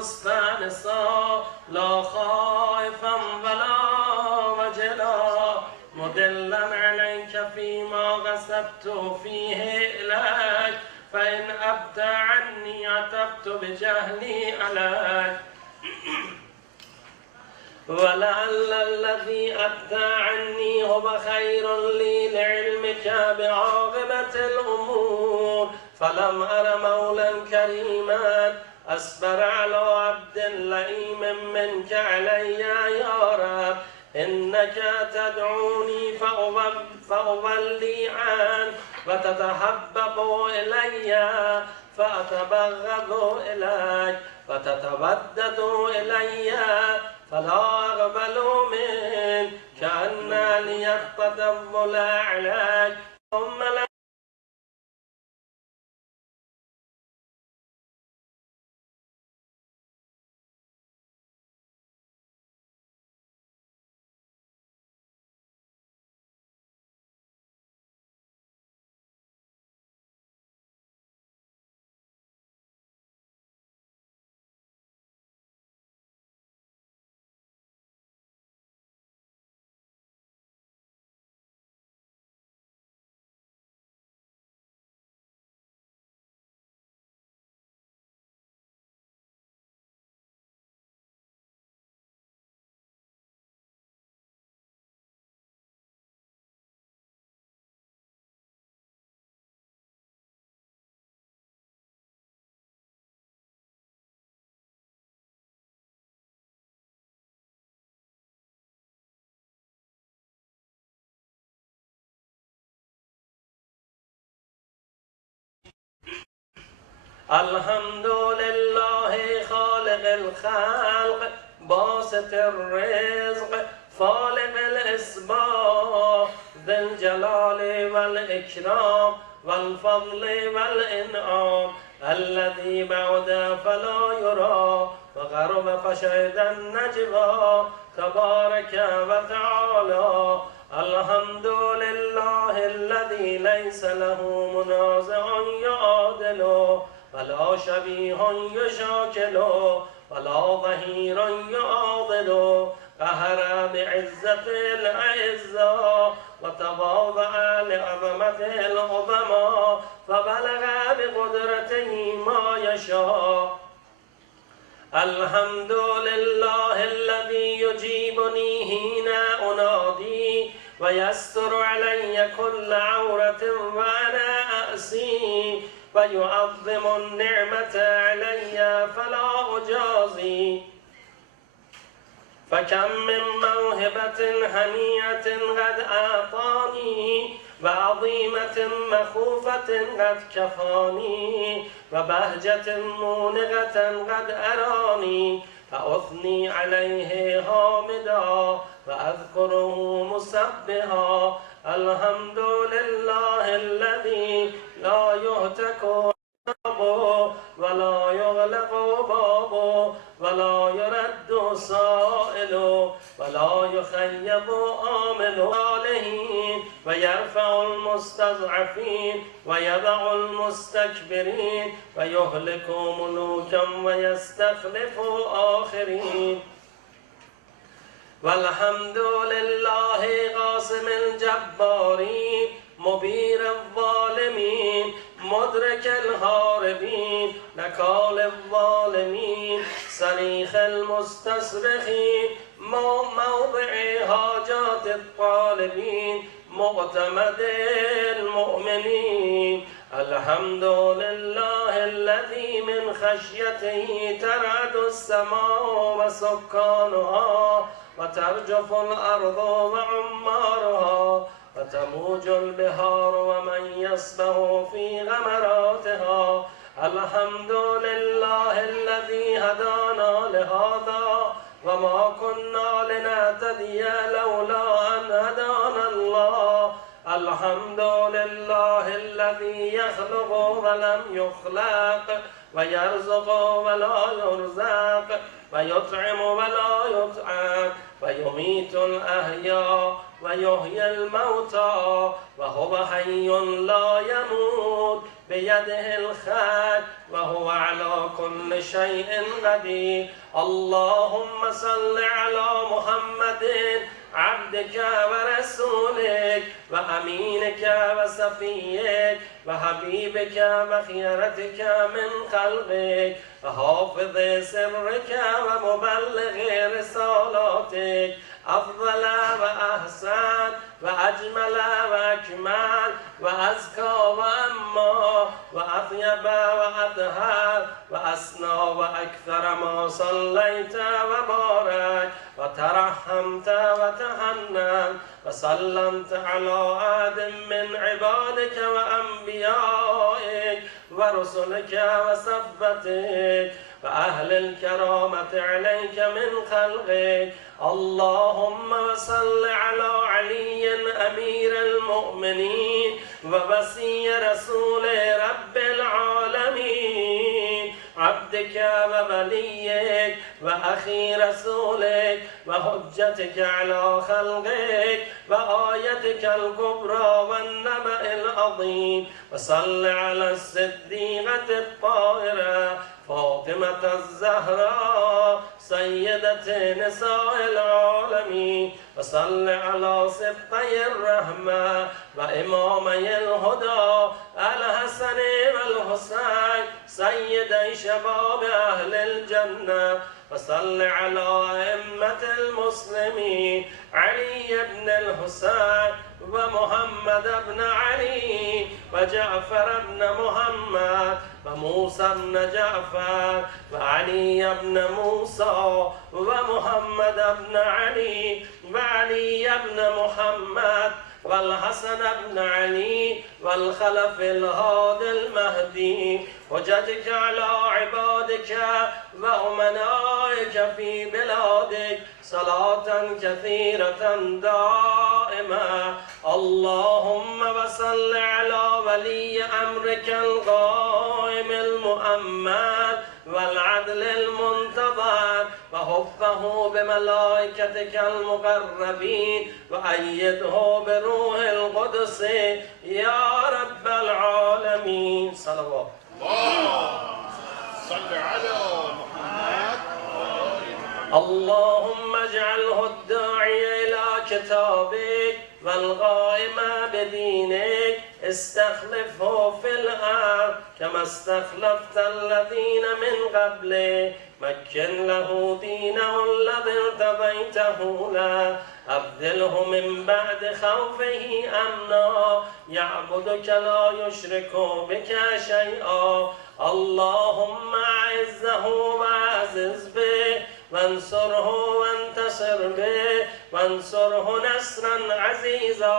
مستانسا لا خائفا ولا وجلا مدلا عليك فيما قصدت فيه إليك فإن أبت عني عتبت بجهلي عليك ولعل الذي أبدى عني هو خير لي لعلمك بعاقبة الأمور فلم أر مولا كريما أصبر على عبد لئيم منك علي يا رب إنك تدعوني فأولي عنك وتتحبب إلي فأتبغض إليك وتتودد إلي فلا أقبل منك كأن لي التطول عليك ثم لا الحمد لله خالق الخلق باسط الرزق فالق الإسباح ذي الجلال والإكرام والفضل والإنعام الذي بعد فلا يرى وغرب فشهد النجوى تبارك وتعالى الحمد لله الذي ليس له منازع يعادل ولا شبيه يشاكل ولا ظهير يعاضل قهر بعزة الأعزة وتواضع لعظمة العظماء فبلغ بقدرته ما يشاء الحمد لله الذي يجيبني حين أنادي ويستر علي كل عورة وأنا أأسي ويعظم النعمة علي فلا أجازي فكم من موهبة هنيئة قد أعطاني وعظيمة مخوفة قد كفاني وبهجة مونغة قد أراني فأثني عليه حامدا وأذكره مسبحا الحمد لله الذي لا يهتك بابه ولا يغلق بابه ولا يرد سائل ولا يخيب آمل عليه ويرفع المستضعفين ويضع المستكبرين ويهلك ملوكا ويستخلف آخرين والحمد لله قاسم الجبارين مبير الظالمين مدرك الهاربين نكال الظالمين صريخ المستصرخين موضع حاجات الطالبين معتمد المؤمنين الحمد لله الذي من خشيته ترعد السماء وسكانها وترجف الأرض وعمارها وتموج البحار ومن يسبح في غمراتها الحمد لله الذي هدانا لهذا وما كنا لنهتدي لولا أن هدانا الله الحمد لله الذي يخلق ولم يخلق ويرزق ولا يرزق ويطعم ولا يطعم ويميت الأحياء ويحيي الموتى وهو حي لا يموت بيده الخير وهو على كل شيء قدير. اللهم صل على محمد عبدك ورسولك وأمينك وصفيك وحبيبك وخيرتك من خلقك وحافظ سرك ومبلغ رسالاتك، أفضل وأحسن وأجمل وأكمل وأزكى وأما وأطيب وأطهر وأسنى وأكثر ما صليت وبارك وترحمت وتحنن وسلمت على أحد من عبادك وأنبيائك ورسلك وصفتك وأهل الكرامة عليك من خلقك. اللهم صل على علي أمير المؤمنين ووصي رسول رب العالمين، عبدك ووليك وأخي رسولك وحجتك على خلقك وآيتك الكبرى والنبأ العظيم. وصل على الصديقة الطاهرة فاطمة الزهراء سيدة نساء العالمين. وصل على سبطي الرحمة وإمامي الهدى الحسن والحسين سيدي شباب أهل الجنة. وصل على أئمة المسلمين علي بن الحسين ومحمد بن علي وجعفر بن محمد وموسى بن جعفر وعلي بن موسى ومحمد بن علي وعلي بن محمد والحسن بن علي والخلف الهادي المهدي. وجدك على عبادك وأمنائك في بلادك صلاة كثيرة دائمة. اللهم وصل على ولي أمرك القائم المؤمن والعدل المنتظر وحفه بملائكتك المقربين وأيده بروح القدس يا رب العالمين. صلوات صل على محمد. اللهم اجعله الداعي إلى كتابك والغائم بدينك، استخلفه في الأرض كما استخلفت الذين من قبله، مكن له دينه الذي ارتضيته له، أبدله من بعد خوفه أمنا يعبدك لا يشرك بك شيئا. اللهم أعزه وأعزز به وانصره وانتصر به وانصره نصرا عزيزا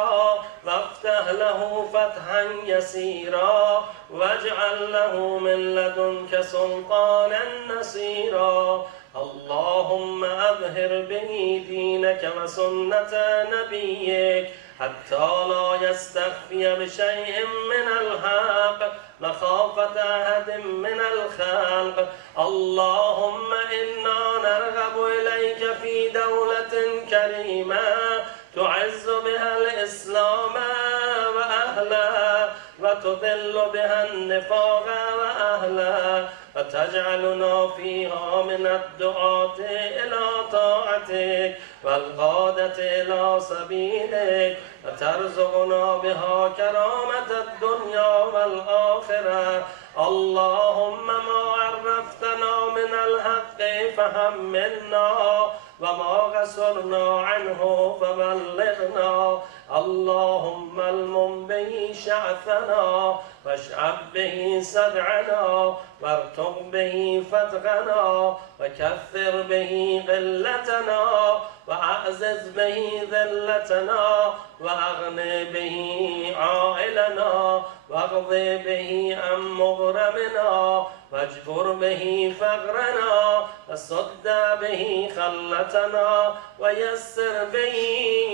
وافتح له فتحا يسيرا واجعل له من لدنك سلطانا نصيرا. اللهم أظهر به دينك وسنة نبيك حتى لا يستخفي بشيء من الحق مخافة أحد من الخلق. اللهم إنا نرغب إليك في دولة كريمة تعز بها الإسلام وأهله وتذل بها النفاق وأهله وتجعلنا فيها من الدعاة إلى طاعتك والغادة إلى سبيلك وترزقنا بها كرامة الدنيا والآخرة. اللهم ما عرفتنا من الحق فحملنا وما قصرنا عنه فبلغنا. اللهم المم به شعثنا واشعب به صدعنا وارتق به فتقنا وكثر به قلتنا وأعزز به ذلتنا وأغن به عائلنا واغض به عن مغرمنا واجبر به فقرنا وسد به خلتنا ويسر به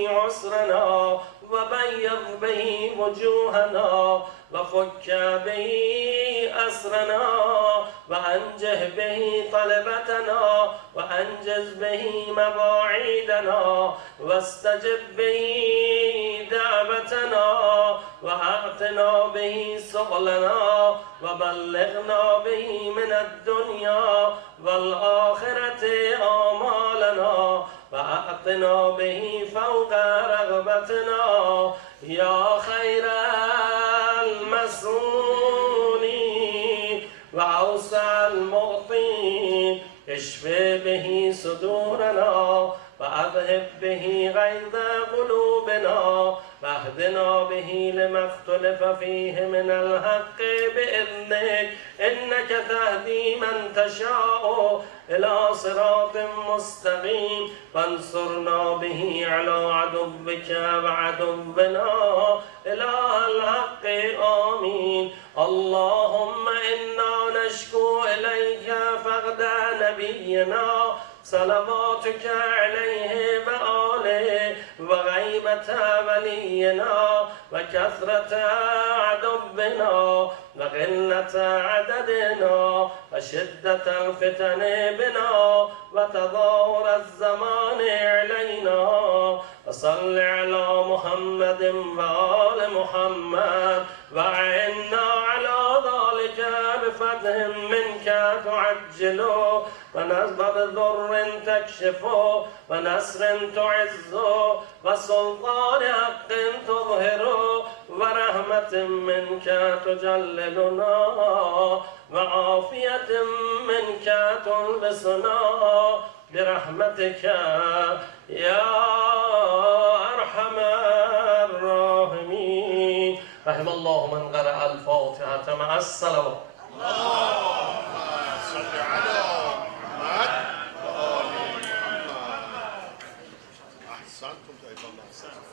عسرنا وبيض به وجوهنا وفك به أسرنا وأنجه به طلبتنا وأنجز به مواعيدنا واستجب به دعوتنا وأعطنا به سبلنا وبلغنا به من الدنيا والآخرة آمالنا وأعطنا به فوق رغبتنا يا خير المسؤولين وأوسع المعطين اشف به صدورنا وأذهب به غيظ قلوبنا واهدنا به لما اختلف فيه من الحق بإذنك إنك تهدي من تشاء إلى صراط مستقيم وانصرنا به على عدوك وعدونا إله الحق آمين اللهم إنا نشكو إليك فقد نبينا صلواتك عليه وآله وغيبة ولينا وكثرة عدونا وقلة عددنا وشدة الفتن بنا وتظاهر الزمان علينا وصل على محمد وآل محمد وأعنا على ذلك بفتح منك تعجله ونصب ضر تكشفه ونصر تعزه وسلطان حق تظهره ورحمة منك تجللنا وعافية منك تلبسنا برحمتك يا أرحم الراحمين رحم الله من قرأ الفاتحة مع الصلوات اللهم صل على محمد وآل محمد. أحسنتم طيب الله أحسنتم.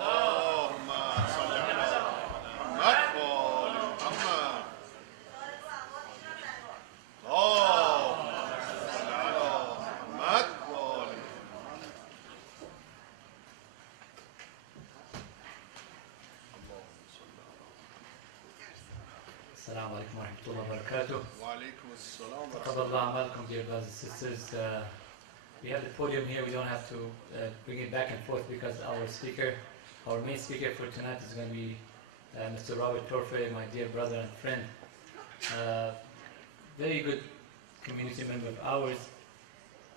اللهم صل على محمد وآل محمد. اللهم صل على محمد وآل محمد. Assalamu alaikum wa rahmatullahi wa barakatuh. وعليكم السلام ورحمة Taqabbal amalkum, dear brothers and sisters. We have the podium here. We don't have to bring it back and forth because our main speaker for tonight is going to be Mr. Robert Torfe, my dear brother and friend. Very good community member of ours,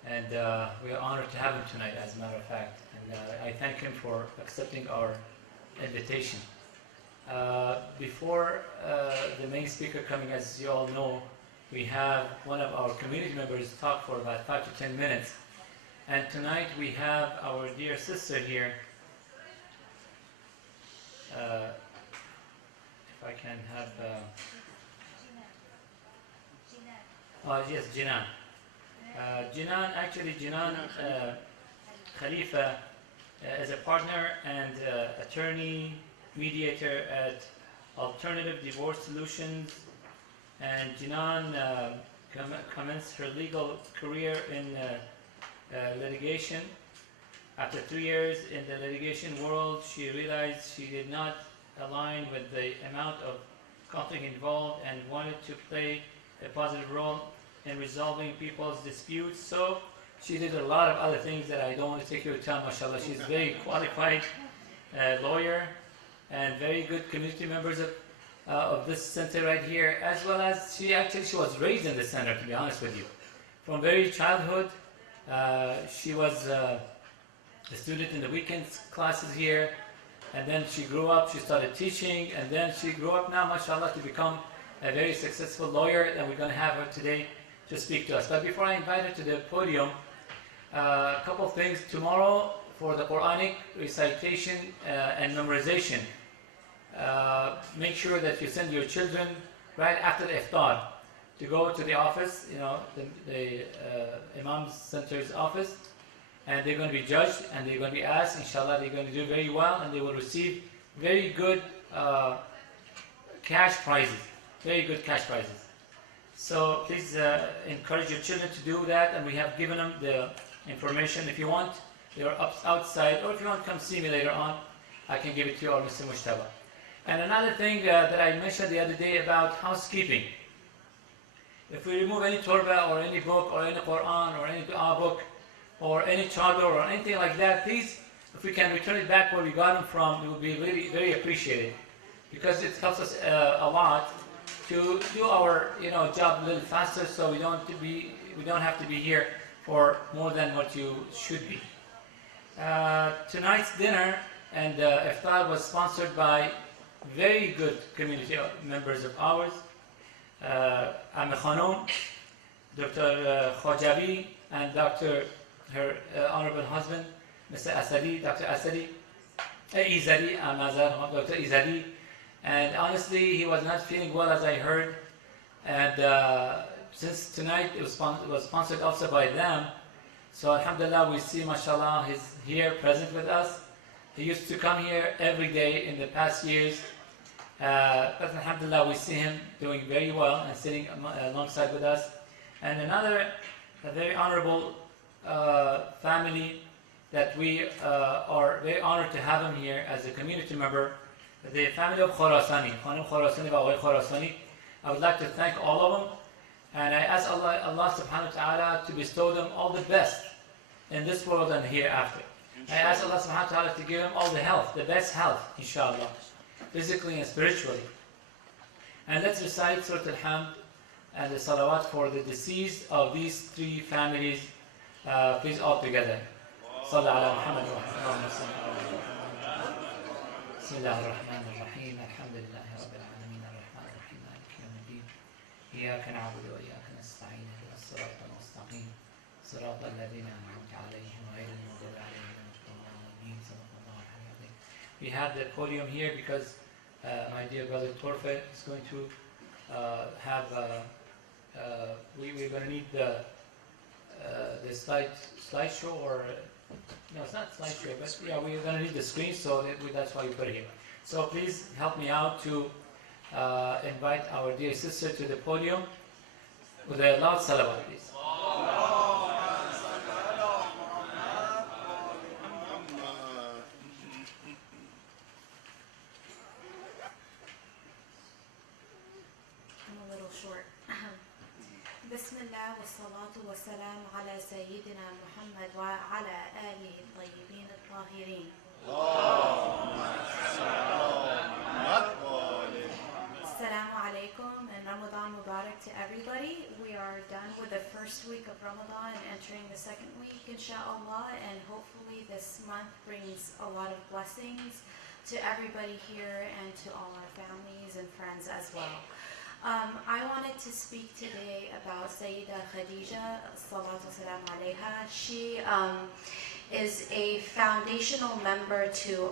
and we are honored to have him tonight, as a matter of fact. And I thank him for accepting our invitation. Before the main speaker coming, as you all know, we have one of our community members talk for about 5 to 10 minutes. And tonight we have our dear sister here. If I can have... yes, Jinan. Jinan Khalifa is a partner and attorney, mediator at Alternative Divorce Solutions, and Jinan commenced her legal career in litigation. After 2 years in the litigation world, she realized she did not align with the amount of conflict involved and wanted to play a positive role in resolving people's disputes. So she did a lot of other things that I don't want to take your time, mashallah. She's a very qualified lawyer and very good community members of this center right here, as well as she was raised in the center, to be honest with you. From very childhood, she was a student in the weekend classes here, and then she grew up, she started teaching, and then she grew up now, mashallah, to become a very successful lawyer, and we're going to have her today to speak to us. But before I invite her to the podium, a couple of things. Tomorrow, for the Quranic recitation and memorization, make sure that you send your children right after the iftar to go to the office, the Imam's Center's office, and they're going to be judged and they're going to be asked. Inshallah, they're going to do very well and they will receive very good cash prizes, very good cash prizes. So please encourage your children to do that, and we have given them the information. If you want, they're outside, or if you want to come see me later on, I can give it to you, or Mr. Mushtaba. And another thing that I mentioned the other day about housekeeping. If we remove any turba or any book or any Quran or any dua book or any charger or anything like that, please, if we can return it back where we got them from, it would be really very appreciated, because it helps us a lot to do our job a little faster, so we don't have to be here for more than what you should be. Tonight's dinner and iftar was sponsored by very good community members of ours. Ame Khanum, Dr. Khojabi, and her honorable husband, Mr. Asadi, Dr. Asadi, Izadi, Dr. Izadi. And honestly, he was not feeling well, as I heard. And since tonight it was sponsored also by them, so alhamdulillah, we see, mashallah, he's here present with us. He used to come here every day in the past years. But alhamdulillah, we see him doing very well and sitting alongside with us. And another very honorable family that we are very honored to have him here as a community member, the family of Khorasani, Khanum Khorasani wa Awai Khorasani. I would like to thank all of them, and I ask Allah subhanahu wa ta'ala to bestow them all the best in this world and hereafter. I ask Allah subhanahu wa ta'ala to give them all the health, the best health, inshallah, physically and spiritually. And let's recite Surah Al-Hamd and the salawat for the deceased of these three families, please all together. صلى على محمد اللهم صل على بسم الله الرحمن الرحيم الحمد لله رب العالمين الرحمن الرحيم مالك يوم الدين إياك نعبد وإياك نستعين اهدنا الصراط المستقيم صراط الذين أنعمت عليهم غير المغضوب عليهم ولا الضالين صدق الله العلي العظيم. We have the podium here because my dear brother Torfe is going to have we're going to need the slideshow, or no, it's not slideshow, but yeah, we're going to need the screen, so that's why we put it here. So please help me out to invite our dear sister to the podium with a loud salawat, please. بسم الله والصلاة والسلام على سيدنا محمد وعلى آله الطيبين الطاهرين. Assalamu alaikum and Ramadan Mubarak to everybody. We are done with the first week of Ramadan and entering the second week, inshallah, and hopefully this month brings a lot of blessings to everybody here and to all our families and friends as well. I wanted to speak today about Sayyida Khadija, salatu salam alayha. She is a foundational member to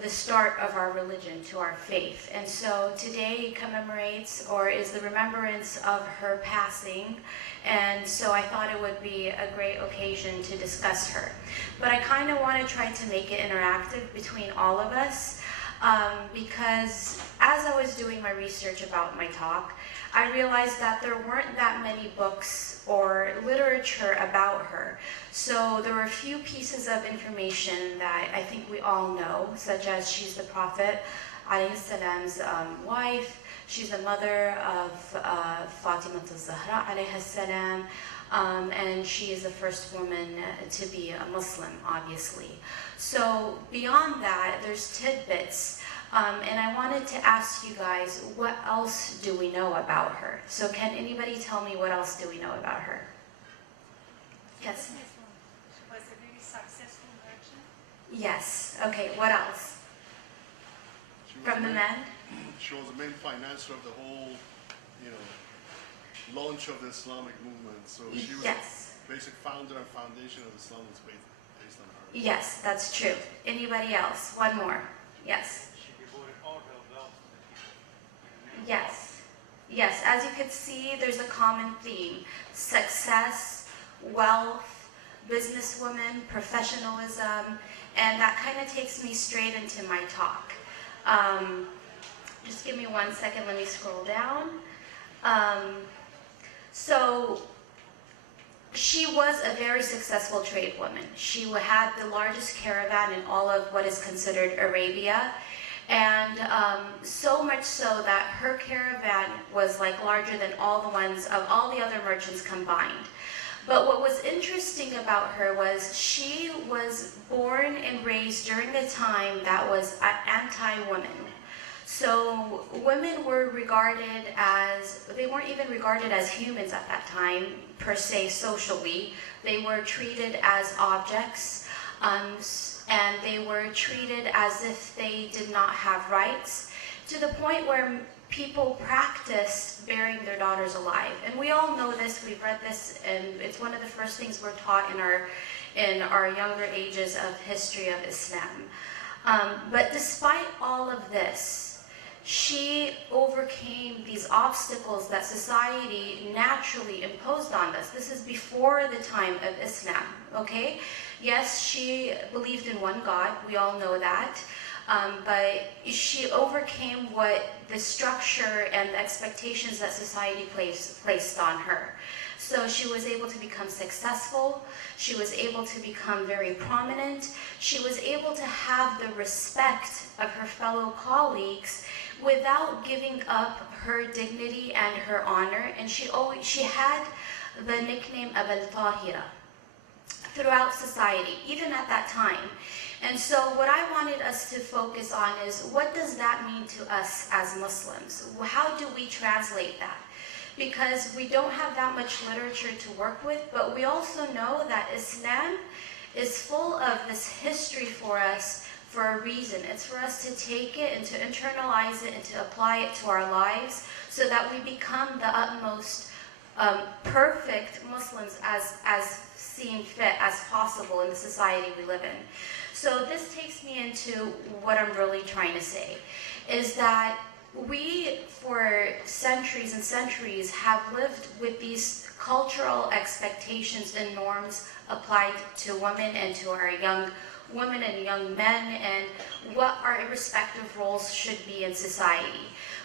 the start of our religion, to our faith. And so today commemorates, or is the remembrance of her passing. And so I thought it would be a great occasion to discuss her. But I kind of want to try to make it interactive between all of us. Because as I was doing my research about my talk, I realized that there weren't that many books or literature about her. So there were a few pieces of information that I think we all know, such as she's the Prophet ﷺ's wife, she's the mother of Fatima al-Zahra ﷺ, and she is the first woman to be a Muslim, obviously. So beyond that, there's tidbits, and I wanted to ask you guys, what else do we know about her? So can anybody tell me what else do we know about her? Yes? She was a very successful merchant. Yes. Okay, what else? From the men? She was the main financer of the whole, launch of the Islamic movement. So she was the basic founder and foundation of Islam was based on her. Yes, that's true. Anybody else? One more. Yes. She devoted all her wealth to the people. Yes. Yes, as you can see, there's a common theme. Success, wealth, businesswoman, professionalism, and that kind of takes me straight into my talk. Just give me 1 second, let me scroll down. So she was a very successful trade woman. She had the largest caravan in all of what is considered Arabia. And so much so that her caravan was like larger than all the ones of all the other merchants combined. But what was interesting about her was she was born and raised during a time that was anti-women. So women were regarded as, they weren't even regarded as humans at that time, per se socially. They were treated as objects, and they were treated as if they did not have rights, to the point where people practiced burying their daughters alive. And we all know this, we've read this, and it's one of the first things we're taught in our younger ages of history of Islam. But despite all of this, she overcame these obstacles that society naturally imposed on us. This is before the time of Islam, okay? Yes, she believed in one God, we all know that, but she overcame what the structure and the expectations that society placed on her. So she was able to become successful, she was able to become very prominent, she was able to have the respect of her fellow colleagues without giving up her dignity and her honor. And she had the nickname of Al-Tahira throughout society, even at that time. And so what I wanted us to focus on is, what does that mean to us as Muslims? How do we translate that? Because we don't have that much literature to work with, but we also know that Islam is full of this history for us for a reason. It's for us to take it and to internalize it and to apply it to our lives so that we become the utmost perfect Muslims as seen fit as possible in the society we live in. So this takes me into what I'm really trying to say, is that we, for centuries and centuries, have lived with these cultural expectations and norms applied to women and to our young women and young men, and what our respective roles should be in society.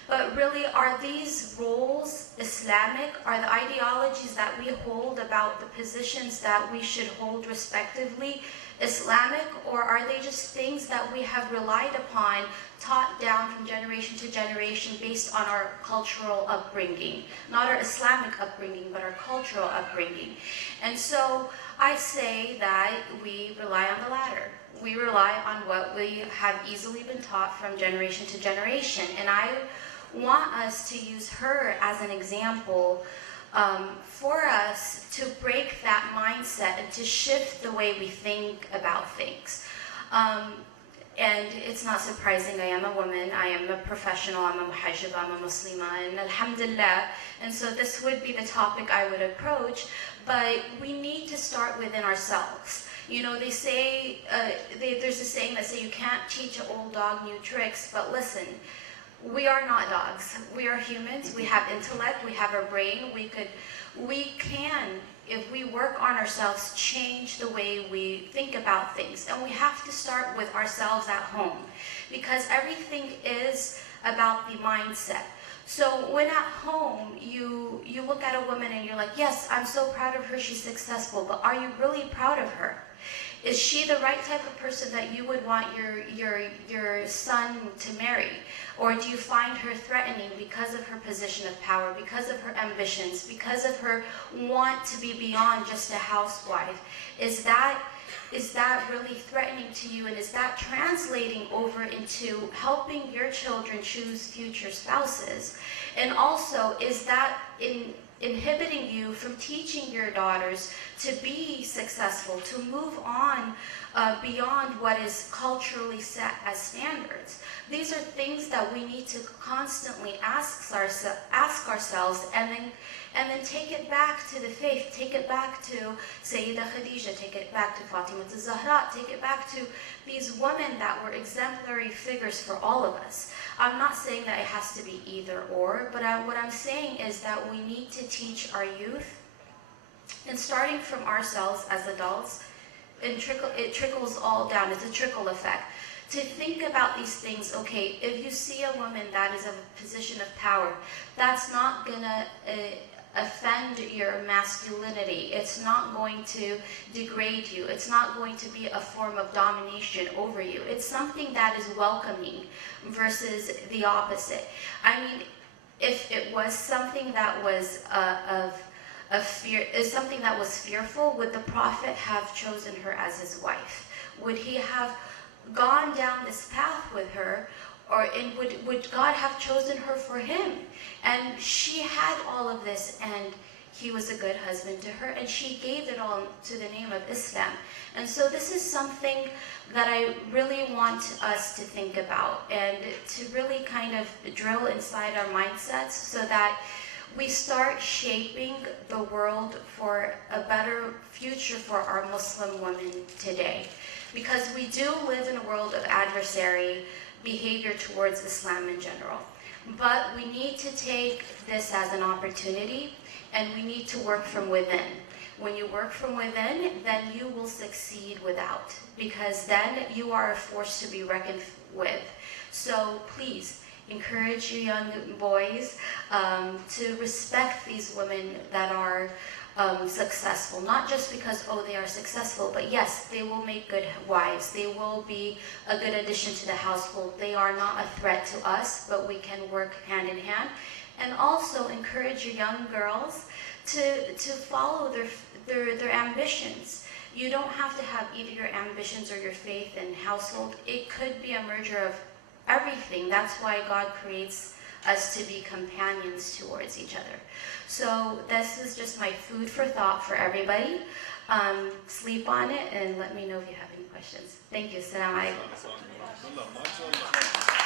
But really, are these roles Islamic? Are the ideologies that we hold about the positions that we should hold respectively Islamic, or are they just things that we have relied upon, taught down from generation to generation based on our cultural upbringing? Not our Islamic upbringing, but our cultural upbringing. And so I say that we rely on the latter. We rely on what we have easily been taught from generation to generation. And I want us to use her as an example for us to break that mindset and to shift the way we think about things. And it's not surprising, I am a woman, I am a professional, I'm a muhajjaba, I'm a Muslima, and alhamdulillah. And so this would be the topic I would approach, but we need to start within ourselves. You know, they say, there's a saying that says you can't teach an old dog new tricks, but listen, we are not dogs. We are humans, we have intellect, we have our brain, we can, if we work on ourselves, change the way we think about things. And we have to start with ourselves at home, because everything is about the mindset. So when at home, you look at a woman and you're like, yes, I'm so proud of her, she's successful, but are you really proud of her? Is she the right type of person that you would want your son to marry? Or do you find her threatening because of her position of power, because of her ambitions, because of her want to be beyond just a housewife? Is that really threatening to you, and is that translating over into helping your children choose future spouses? And also, is that inhibiting you from teaching your daughters to be successful, to move on beyond what is culturally set as standards? These are things that we need to constantly ask ourselves, and then take it back to the faith, take it back to Sayyida Khadija, take it back to Fatima al-Zahra, take it back to these women that were exemplary figures for all of us. I'm not saying that it has to be either or, but what I'm saying is that we need to teach our youth, and starting from ourselves as adults, and it trickles all down, it's a trickle effect. To think about these things, okay, if you see a woman that is of a position of power, that's not gonna offend your masculinity. It's not going to degrade you. It's not going to be a form of domination over you. It's something that is welcoming versus the opposite. I mean, if it was something that was of fear, is something that was fearful, would the prophet have chosen her as his wife? Would he have gone down this path with her, would God have chosen her for him? And she had all of this, and he was a good husband to her, and she gave it all to the name of Islam. And so this is something that I really want us to think about and to really kind of drill inside our mindsets so that we start shaping the world for a better future for our Muslim women today. Because we do live in a world of adversary behavior towards Islam in general. But we need to take this as an opportunity, and we need to work from within. When you work from within, then you will succeed without, because then you are a force to be reckoned with. So please, encourage your young boys to respect these women that are successful, not just because, oh, they are successful, but yes, they will make good wives. They will be a good addition to the household. They are not a threat to us, but we can work hand in hand. And also encourage your young girls to follow their ambitions. You don't have to have either your ambitions or your faith and household. It could be a merger of everything. That's why God creates us to be companions towards each other. So this is just my food for thought for everybody. Sleep on it and let me know if you have any questions. Thank you. Assalamu alaikum.